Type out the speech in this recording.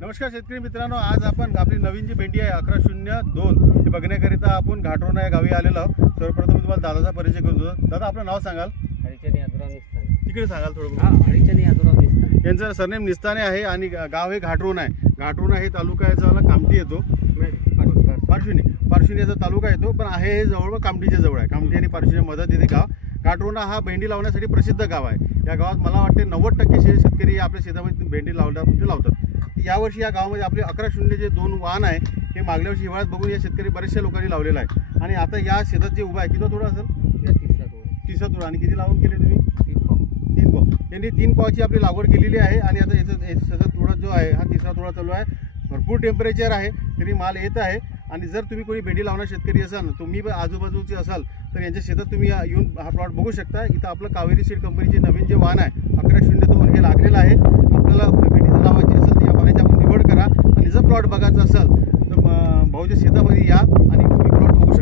नमस्कार शेतकरी मित्रांनो, आज आपण आपली नवीन जी भेंडी आहे 1102 हे बघण्याकरिता आपण घाटरोणा या गावी आलेलो आहोत. सर्वप्रथम मी तुम्हाला दादाचा परिचय करून देतो. दादा, आपलं नाव सांगाल? हरिचंद यादवराव निस्ताने. तिकडे सांगाल थोडं. हां, हरिचंद यादवराव निस्ताने. यांचं सरनेम निस्ताने आहे आणि गाव हे घाटरोणा आहे. घाटरोणा हे तालुका याचा कामठी येतो. पारशिवनी याचा तालुका येतो, पण आहे हे जवळ कामठीच्या जवळ आहे. कामठी आणि पारशिवनी मदत येते गाव. घाटरोणा हा भेंडी लावण्यासाठी प्रसिद्ध गाव आहे. या गावात मला वाटते 90% शेतकरी आपल्या शेतामध्ये भेंडी लावतात. यावर्षी या गावामध्ये आपले 1102 जे 2 वाहन आहे हे मागल्या वर्षी हिवाळ्यात बघून या शेतकरी बऱ्याचशा लोकांनी लावलेला आहे. आणि आता या शेतात जे उभा आहे किती थोडा असेल? या तिसरा थोडा. आणि किती लावून केले तुम्ही? 3 पाव. यांनी 3 पावची आपली लागवड केलेली आहे. आणि आता याचा थोडा जो आहे हा तिसरा थोडा चालू आहे. भरपूर टेम्परेचर आहे तरी माल येत आहे. आणि जर तुम्ही कोणी भेंडी लावणार शेतकरी असाल, तुम्ही आजूबाजूचे असाल, तर यांच्या शेतात तुम्ही येऊन हा प्लॉट बघू शकता. इथं आपलं कावेरी सीड कंपनीचे नवीन जे वाहन आहे 1102 हे लागलेलं आहे. आपल्याला भेंडी जर लावायची असेल तर या वाहनाची आपण निवड करा. आणि जर प्लॉट बघायचा असेल तर भाऊच्या शेतामध्ये या आणि